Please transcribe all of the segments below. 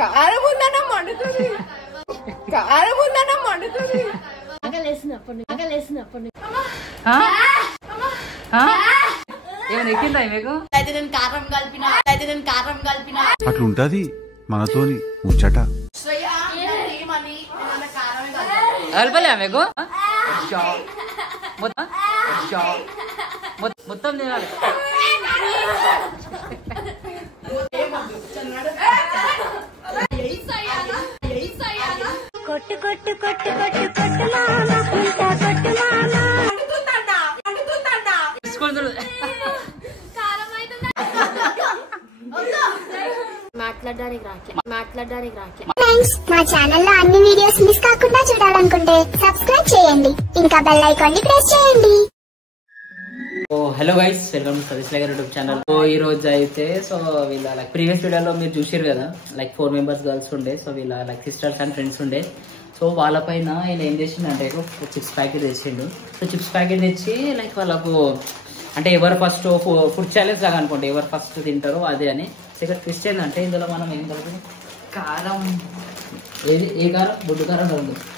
కారం ఉందన్న మండుతుంది. కారం ఉందన్న మండుతుంది. ఏమైనా ఎక్కిందా మీకు? అయితే నేను కారం కలిపిన అట్లుంటది మనతోని ముచ్చట. కలపలే మీకు? మొత్తం తినాలి. కొట్టు కొట్టు కొట్టు కొట్టు కొట్టు మామా కొట్టు మామా మాట్లాడడానికి రాట్లే. ఫ్రెండ్స్, మా ఛానల్లో అన్ని వీడియోస్ మిస్ కాకుండా చూడాలనుకుంటే సబ్స్క్రైబ్ చేయండి, ఇంకా బెల్ ఐకాన్ ని ప్రెస్ చేయండి. Hello guys, welcome to Satish vlogger YouTube channel. So ఈ రోజు అయితే సో వీళ్ళ లైక్ ప్రీవియస్ వీడియోలో మీరు చూసారు కదా, లైక్ 4 మెంబర్స్ గర్ల్స్ ఉండే. సో వీళ్ళ లైక్ సిస్టర్స్ అండ్ ఫ్రెండ్స్ ఉండే. సో వాళ్ళపైన ఈయన ఏం చేసిండంటే చిప్స్ ప్యాకెట్ తెచ్చిండు. సో చిప్స్ ప్యాకెట్ తెచ్చి లైక్ వాళ్ళకు అంటే ఎవరు ఫస్ట్ ఫుడ్ ఛాలెంజ్ లాగా అనుకోండి, ఎవరు ఫస్ట్ తింటారో అదే అని. ఇక్కడ ట్విస్ట్ ఏంటంటే ఇందులో మనం ఏం కలుపుతాం? కారం. ఏది ఏ కారం? బొడ్డు కారం కలుగుతాం.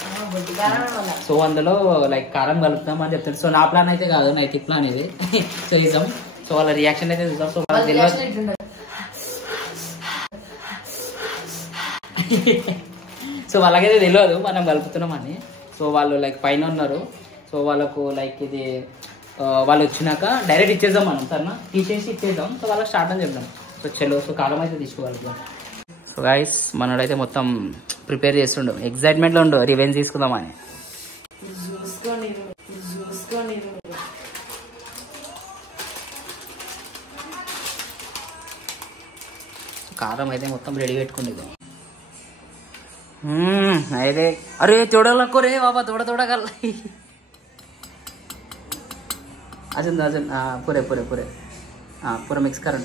సో అందులో లైక్ కారం కలుపుతాం అని చెప్తారు. సో నా ప్లాన్ అయితే కాదు, నైతిక్ ప్లాన్ ఇది. సో చూద్దాం, సో వాళ్ళ రియాక్షన్ అయితే చూద్దాం. సో వాళ్ళకి తెలియదు, సో వాళ్ళకైతే తెలియదు మనం కలుపుతున్నాం అని. సో వాళ్ళు లైక్ పైన ఉన్నారు. సో వాళ్ళకు లైక్ ఇది వాళ్ళు వచ్చినాక డైరెక్ట్ ఇచ్చేద్దాం మనం, సరేనా? తీసేసి ఇచ్చేద్దాం. సో వాళ్ళకి స్టార్ట్ అని చెప్దాం. సో చలో, సో కారం అయితే తీసుకోగలుగుతాం. సో గైస్, మనోడైతే మొత్తం ప్రిపేర్ చేస్తుండు, ఎక్సైట్మెంట్ లో ఉండు, రివెంజ్ తీసుకుందామని. కారం అయితే మొత్తం రెడీ పెట్టుకుంది. అయితే అరే తోడలకు రే బాబా, తోడ కల్ अजून पुरे पुरे पुरे पूरा मिक्स कर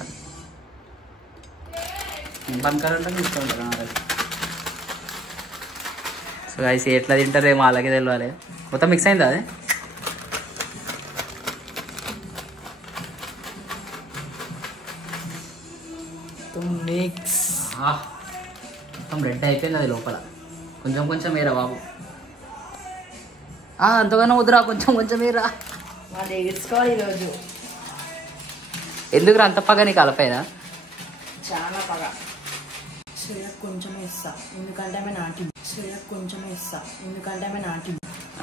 बंद कर मिक्स సో గైస్ ఎట్లా తింటారేమో అలాగే తెలియాలి. మొత్తం మిక్స్ అయిందా? అది మిక్స్ మొత్తం రెడ్ అయిపోయింది. అది లోపల కొంచెం కొంచెం వేరా బాబు, అంతగానో వద్దురా, కొంచెం కొంచెం వేరా. ఈరోజు ఎందుకు అంత పగ నీకు అలపైనా? చాలా పగ. కొంచెం ఇస్తా ఎందుకంటే ఆమె నాటి. కొంచెం ఇస్తా ఎందుకంటే ఆమె నాటి.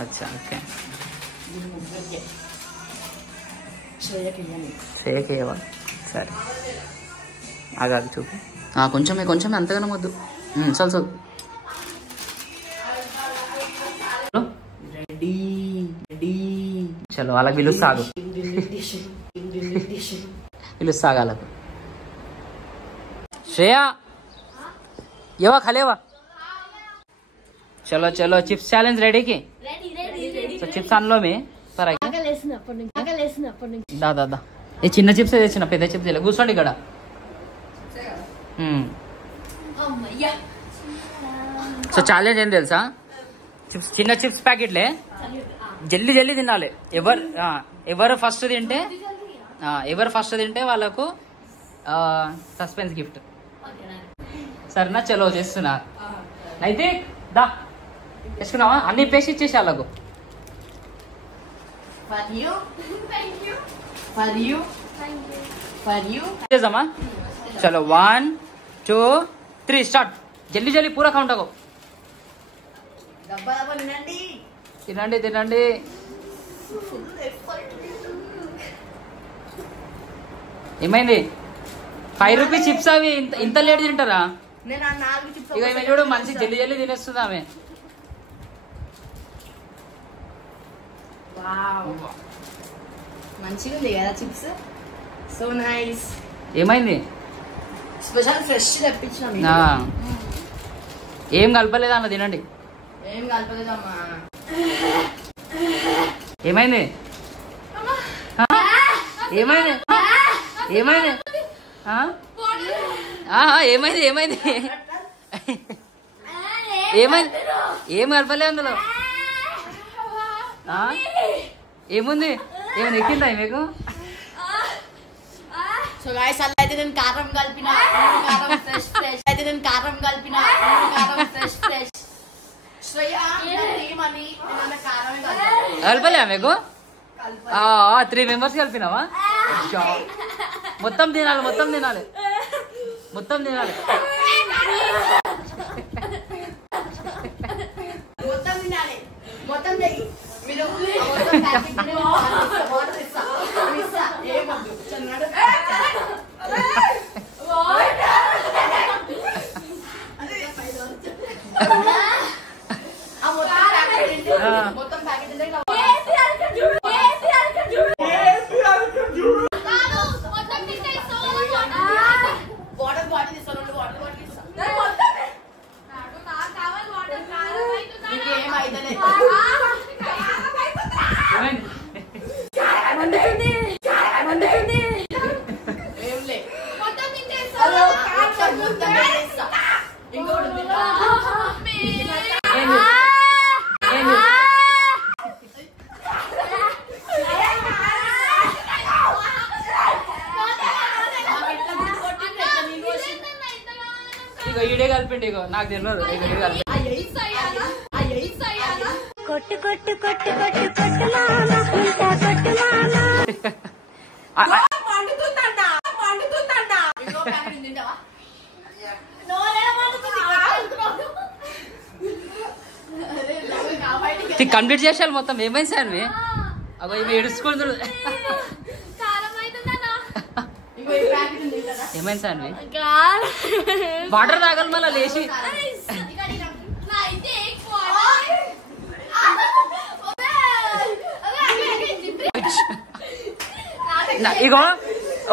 అచ్చా, ఓకే. శ్రేయకేవా? సరే ఆగాది చూపి. కొంచెమే కొంచెమే, అంతగానో వద్దు. చల్ చల్. Ready ready. చలో వాళ్ళకి పిలుస్తాగు, పిలుస్తాగు వాళ్ళకు. श्रेया येवा खालेवा. चलो चलो, चिप्स चैलेंज रेडी की? तो चिप्स आन लो मी पर दा दा दा. ये చిన్న చిప్స్ తెచ్చిన, పెద్ద చిప్స్ తెలే. కూర్చోండి ఇక్కడ. సో ఛాలెంజ్ ఏం తెలుసా? చిప్స్, చిన్న చిప్స్ ప్యాకెట్లే జల్దీ జల్దీ తినాలి. ఎవరు ఫస్ట్ తింటే వాళ్ళకు సస్పెన్స్ గిఫ్ట్, సరేనా? చలో చేస్తున్నా. అయితే దా వేసుకున్నావా? అన్ని పేసి ఇచ్చేసి వాళ్ళకు. చేద్దామా? చలో 1 2 3 స్టార్ట్. జల్దీ జల్దీ పూరా కౌంట్ అగో. తినండి తినండి. ఏమైంది? 5 రూపీస్ చిప్స్ అవి ఇంత లేట్ తింటారా? ఇక ఈమె చూడు, మంచి జల్లి జల్లి తినేస్తుంది ఆమె. మంచిగా ఉంది కదా చిప్స్, సో నైస్. ఏమైంది? స్పెషల్ ఫ్రెష్ తెప్పించిన. ఏం కలపలేదా అన్న? తినండి. ఏం కలపలేదమ్మా. ఏమైంది? ఏమైంది? ఏమైంది? ఏమైంది? ఏమైంది? ఏమైంది? ఏం కలపలే అందులో. ఏముంది? ఏమైనా ఎక్కిందా మీకు? సో గాయ్స్ అలా అయితే నేను కారం కలిపిన కారం ఫ్రెష్ ఫ్రెష్ అయితే నేను కారం కలిపిన కారం ఫ్రెష్ ఫ్రెష్ శ్రేయ ఏమని నేను కారం కలపలే మీకు 3 మెంబర్స్ కలిపినావా మొత్తం తినాలి మొత్తం తినాలి మొత్తం తినాలి మొత్తం తినాలి మొత్తం చెయ్యి మీరు మొత్తం ప్యాకెట్ వాటర్ ఇస్తా ఏమొద్దు చిన్నాడు మొత్తం ప్యాకెట్ వాటర్ బాటిల్ ఇస్తాను వాటర్ బాటిల్ ఇస్తాను ఇంకేమైతే ఇగో ఈడే కలిపిండి ఇగో నాకు తెలియదు కొట్టు కొట్టు కొట్టు కొట్టు కొట్టు మామ ఇంత కొట్టు మామ కంప్లీట్ చేసాను మొత్తం ఏమైంది సార్ అగో ఇవి ఏడుచుకుంటు ఏమైంది సార్ వాటర్ తాగాలి మళ్ళీ లేచి ఇగో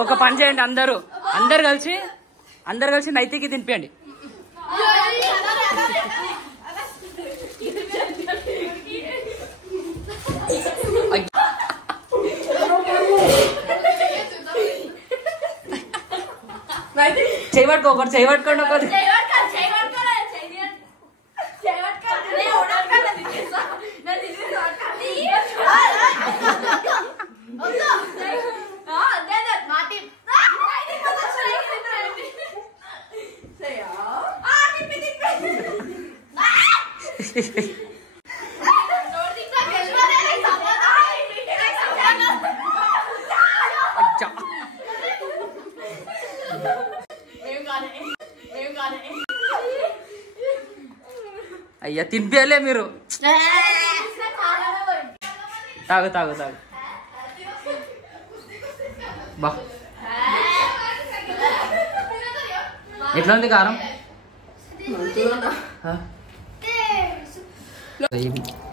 ఒక పని చేయండి అందరు కలిసి నైతికి తినిపియండి చేయబట్టుకోండి ఒకటి అయ్యా తినిపించలే మీరు తాగు బా ఎట్లా ఉంది కారం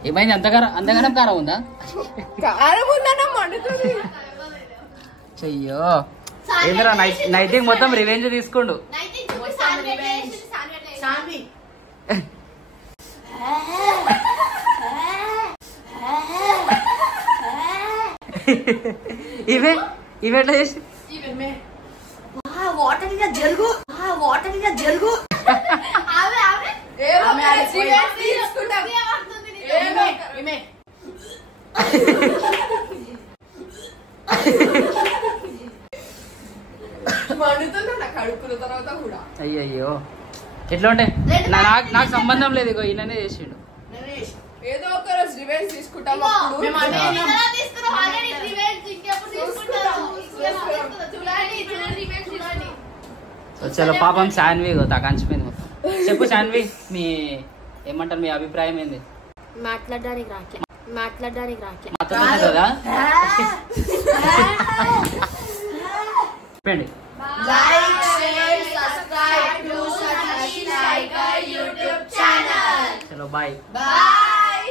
ఏమైంది అంతగానం కారం ఉందా అయ్యో ఏంద్రా నైట్ మొత్తం రివెంజ్ తీసుకోండు ఇవేట్లా చేసి వాటర్ జరుగు అయ్యయ్యో ఎట్లా ఉంటే నాకు సంబంధం లేదు ఇగో ఈయననే చేసిండు ఏదో ఒక రోజు రివెంజ్ తీసుకుంటాం చలో పాపం శాన్వి తగ్గించిపోయింది మొత్తం చెప్పు శాన్వి మీ ఏమంటారు మీ అభిప్రాయం ఏంది మాట్లాడడానికి రాకే మాట్లాడుతుంది కదా చెప్పండి Like, share, subscribe to Satish Tiger YouTube channel. చలో బాయ్ Bye.